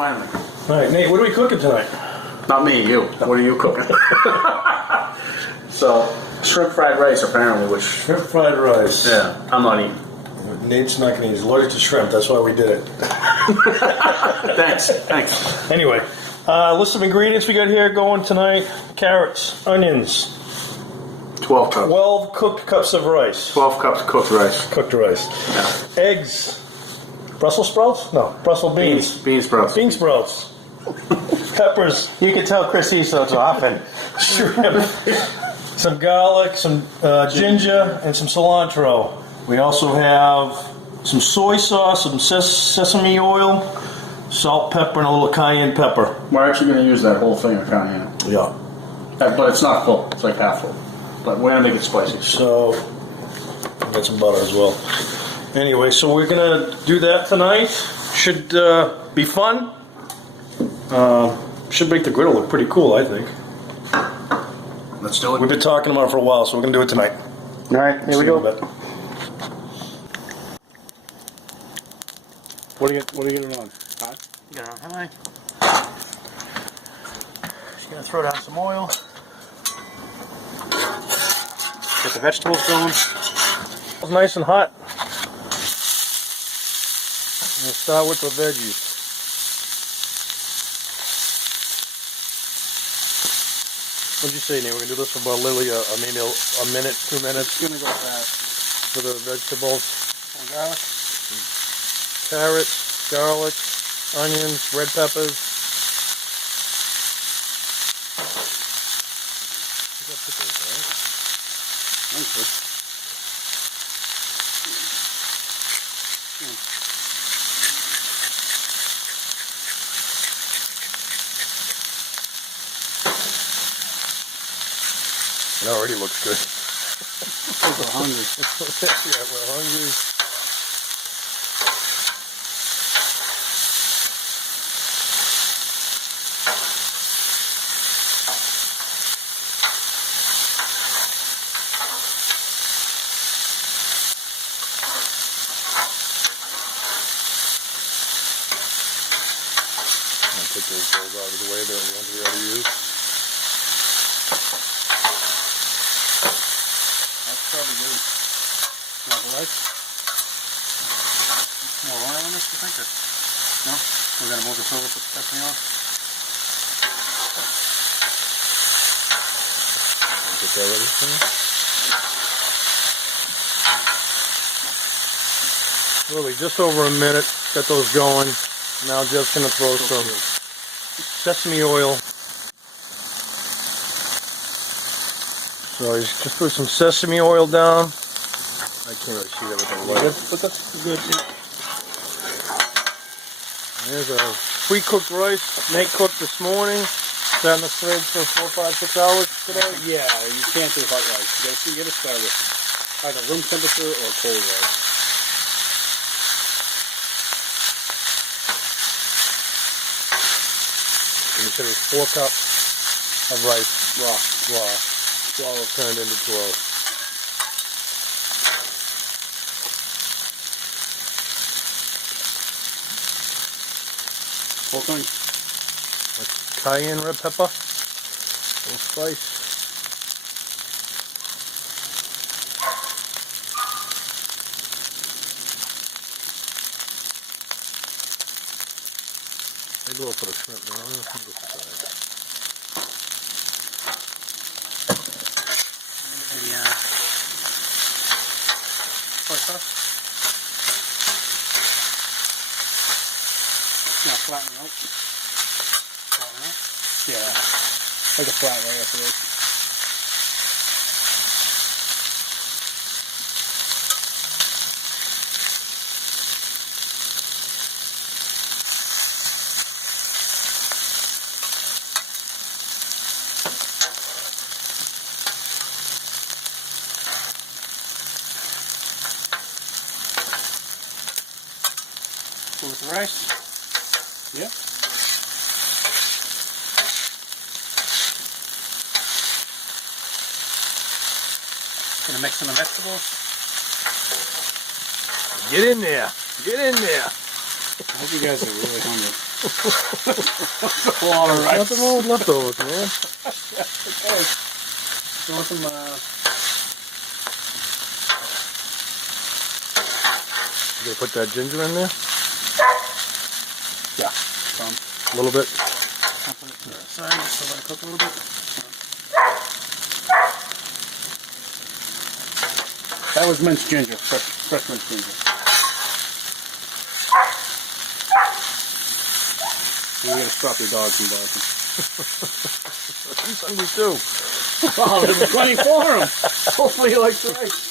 Finally. All right, Nate, what are we cooking tonight? Not me, you. What are you cooking? So, shrimp fried rice, apparently, which... Shrimp fried rice. Yeah, I'm not eating. Nate's not going to eat. He's allergic to shrimp. That's why we did it. Thanks. Anyway, list of ingredients we got here going tonight. Carrots, onions. 12 cups. 12 cooked cups of rice. 12 cups of cooked rice. Cooked rice. Yeah. Eggs. Brussels sprouts? No, Brussels beans. Bean sprouts. Bean sprouts. Peppers. You can tell Chris eats those often. Shrimp. Some garlic, some ginger, and some cilantro. We also have some soy sauce, some sesame oil, salt, pepper, and a little cayenne pepper. We're actually going to use that whole thing of cayenne. Yeah. But it's not full. It's like half full. But we're going to make it spicy. So, get some butter as well. Anyway, so we're going to do that tonight. Should be fun. Should make the griddle look pretty cool, I think. Let's do it. We've been talking about it for a while, so we're going to do it tonight. All right, here we go. What are you going to run? Huh? Get on high. Just gonna throw down some oil. Get the vegetables going. It's nice and hot. We'll start with the veggies. What'd you say, Nate? We're going to do this for about literally maybe a minute, 2 minutes. It's going to go fast. For the vegetables. Garlic. Carrots, garlic, onions, red peppers. It already looks good. We're hungry. Yeah, we're hungry. I'll take those bowls out of the way, the ones we already used. That's probably good. Not like more oil on this, you think? No? We're going to move this over, put that thing on. Get that ready for you. Really, just over a minute. Got those going. Now Jeff's going to throw some sesame oil. So he's just put some sesame oil down. I can't really see that with the light. But that's good. There's a pre-cooked rice Nate cooked this morning. Sat in the fridge for 4, 5, 6 hours today. Yeah, you can't do hot rice. You get it started either room temperature or cold rice. And you said it was 4 cups of rice. Raw. 12 turned into 12. Whole thing. Cayenne red pepper. A little spice. Maybe we'll put a shrimp down. I'm gonna go for that. Soy sauce. Now flatten out. Flatten out. Yeah. Like a flat way after this. With the rice. Yep. Gonna mix in the vegetables. Get in there. Get in there. I hope you guys are really hungry. A lot of rice. Nothing wrong with leftovers, man. Okay. You want some, Did they put that ginger in there? yeah, some. A little bit? I'll put it to the side just to let it cook a little bit. That was minced ginger, fresh minced ginger. You gotta stop your dogs from barking. He's hungry too. Oh, there was plenty for him. Hopefully he likes the rice.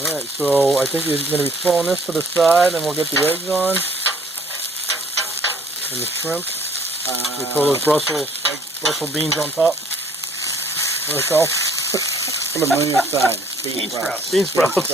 Alright, so I think you're going to be throwing this to the side and we'll get the eggs on. And the shrimp. We throw those Brussels beans on top. What do they call? For the millionth time. Bean sprouts. Bean sprouts.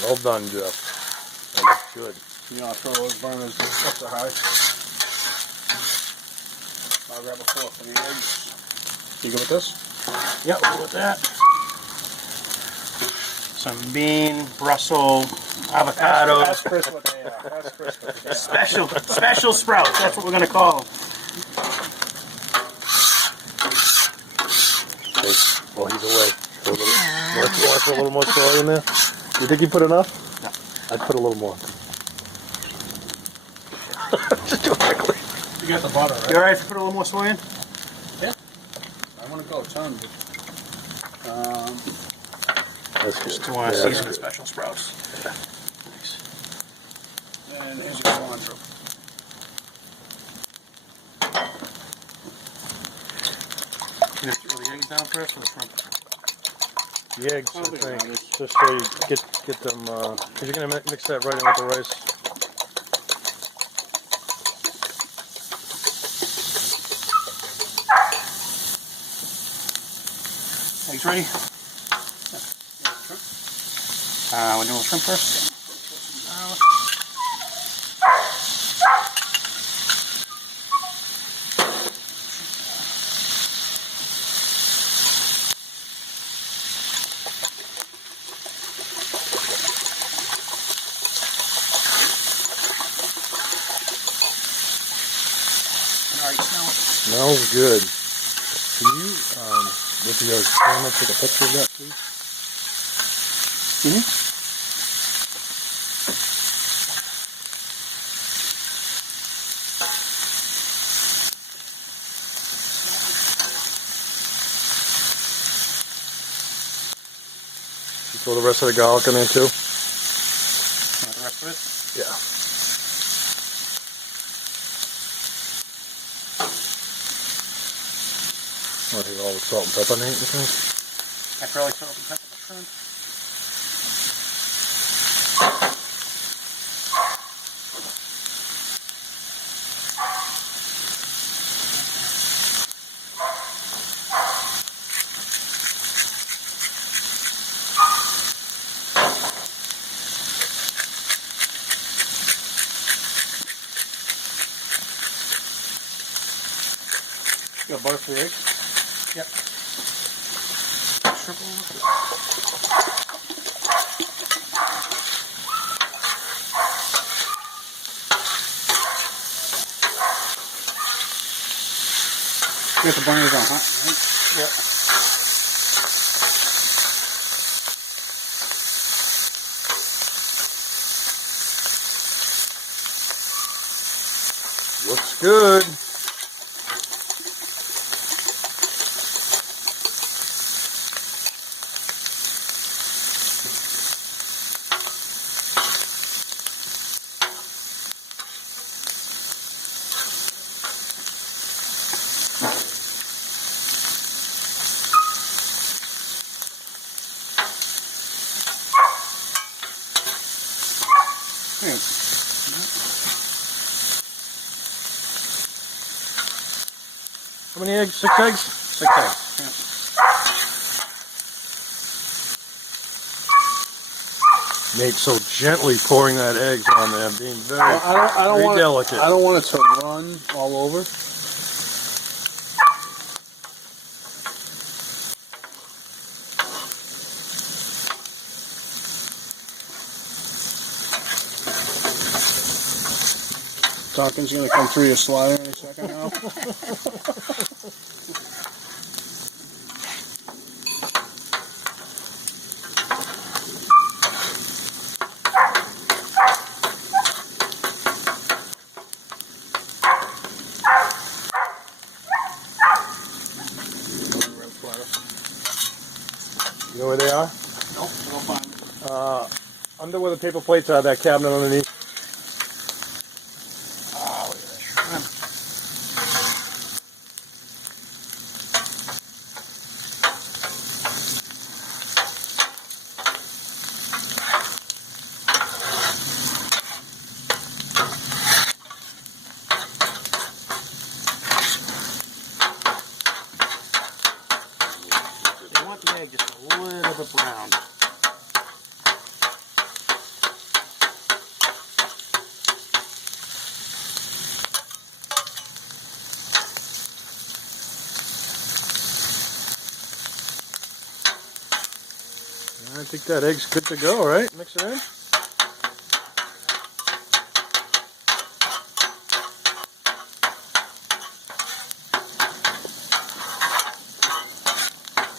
Well done, Jeff. That looks good. You know, I'll throw those burners extra high. I'll grab a fork for the eggs. You good with this? Yep, we'll go with that. Some bean, Brussels, avocado. Ask Chris what they are. Ask Chris what they are. Special sprouts, that's what we're going to call them. Okay. Well, he's away. Throw a little, you want to throw a little more soy in there? You think you put enough? No. I'd put a little more. Just do it quickly. You got the butter, right? You alright if you put a little more soy in? Yeah. I want to go a ton, but That's good. Just to want to season the special sprouts. Thanks. and here's your cilantro. You have to throw the eggs down first or the shrimp? The eggs, I I'll do it, think, Robbie. just so you get them, because you're going to mix that right in with the rice. Eggs ready? We're doing shrimp first. Alright, Smells good. Can you, with your camera, take a picture of that, please? Mm-hmm. You throw the rest of the garlic in there too? Want the rest of it? Yeah. I think all the salt and pepper in it, you think? I probably salt and pepper the shrimp. You got butter for the eggs? Yep. Triple. You got the burners on hot, right? Yep. Looks good. Yeah. How many eggs? 6 eggs? 6 eggs. Yeah. Nate's so gently pouring that eggs on there, being very, I don't very want delicate. I don't want it to run all over. Dawkins gonna come through your slider in a second now. You know where they are? Nope, I'll find them. Under where the paper plates are, that cabinet underneath. Oh, look at that shrimp. You want the egg just a little bit brown. I think that egg's good to go, right? Mix it in.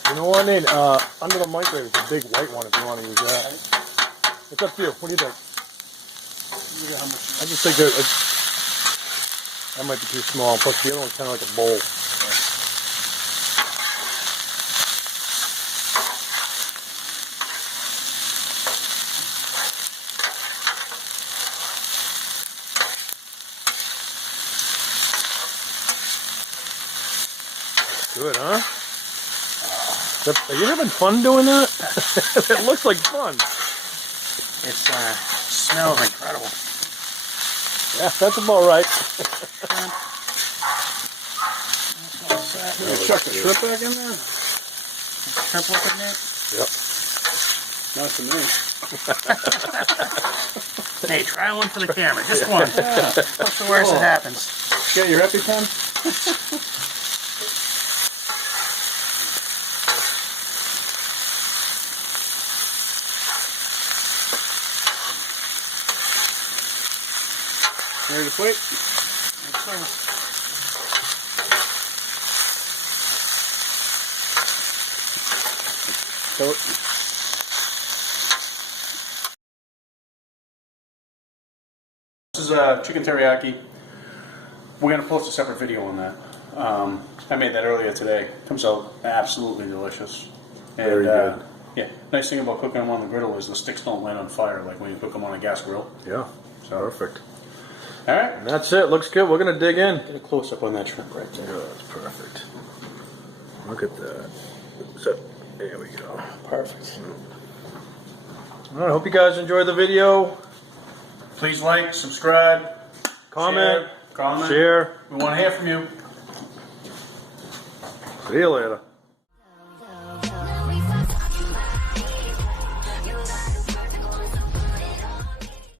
You know what, Nate? Under the microwave, it's a big white one if you want to use that. It's up to you. What do you think? I just think that might be too small. Plus, the other one's kind of like a bowl. Good, huh? Are you having fun doing that? It looks like fun. It smells incredible. Yeah, that's about right. Chuck the shrimp back in there? Shrimp look in there? Yep. Not to me. Hey, try one for the camera. Just one. What's the worst that happens? Get your EpiPen? Ready to plate? So, this is chicken teriyaki. We're going to post a separate video on that. I made that earlier today. Comes out absolutely delicious. And, Very good. Yeah, nice thing about cooking them on the griddle is the sticks don't land on fire like when you cook them on a gas grill. Yeah, perfect. All right. And that's it. Looks good. We're going to dig in. Get a close up on that shrimp right there. Yeah, that's perfect. Look at that. So, there we go. Perfect. All right, I hope you guys enjoyed the video. Please like, subscribe, Comment. share. Share. We want to hear from you. See you later.